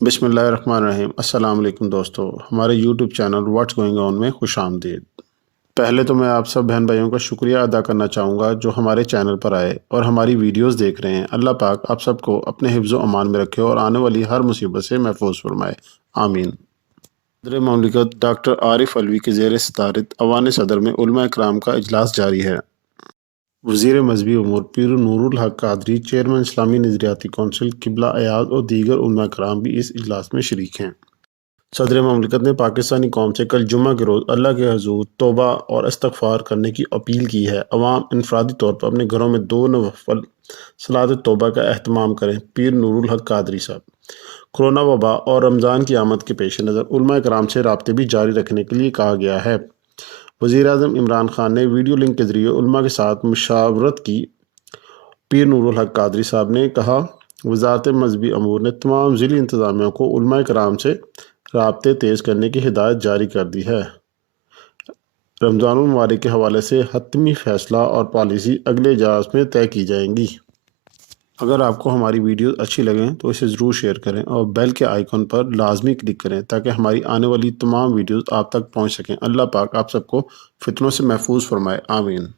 बिस्मिल्लाहिर्रहमानिर्रहीम। अस्सलाम वालेकुम दोस्तों, हमारे YouTube channel what's going on में खुश आमदीद। पहले तो मैं आप सब बहन भाइयों का शुक्रिया अदा करना चाहूँगा जो हमारे चैनल पर आए और हमारी वीडियोस देख रहे हैं। अल्लाह पाक आप सबको अपने हिफ्ज़ व अमान में रखे और आने वाली हर मुसीबत से महफूज फरमाए, आमीन। सदर ममलिकत डॉक्टर आरिफ अलवी के ज़ेर सदारत अवान सदर में उलमा इकराम का इजलास जारी है। वज़ीर मजहबी उमूर पीर नूरुल हक कादरी, चेयरमैन इस्लामी नज़रियाती कौंसिल किबला अयाज और दीगर उलमा इकराम भी इस इजलास में शरीक हैं। सदर ममलिकत ने पाकिस्तानी कौम से कल जुम्मा के रोज़ अल्लाह के हजूर तौबा और इस्तग़फ़ार करने की अपील की है। अवाम इनफरादी तौर पर अपने घरों में 2 नवफल सलात तौबा का एहतमाम करें। पीर नूरुल हक कादरी साहब। कोरोना वबा और रमज़ान की आमद के पेश नज़र उलमा इकराम से राब्ते भी जारी रखने के लिए कहा गया है। वज़ीर-ए-आज़म इमरान खान ने वीडियो लिंक के ज़रिए उलमा के साथ मुशावरत की। पीर नूरुल हक कादरी साहब ने कहा, वज़ारत मजहबी अमूर ने तमाम ज़िली इंतज़ामिया को उलमा इकराम से राब्ते तेज़ करने की हिदायत जारी कर दी है। रमज़ानुल मुबारक के हवाले से हतमी फ़ैसला और पॉलिसी अगले इजलास में तय की जाएंगी। अगर आपको हमारी वीडियो अच्छी लगें तो इसे ज़रूर शेयर करें और बेल के आइकन पर लाजमी क्लिक करें ताकि हमारी आने वाली तमाम वीडियोस आप तक पहुंच सकें। अल्लाह पाक आप सबको फितनों से महफूज फरमाए, आमीन।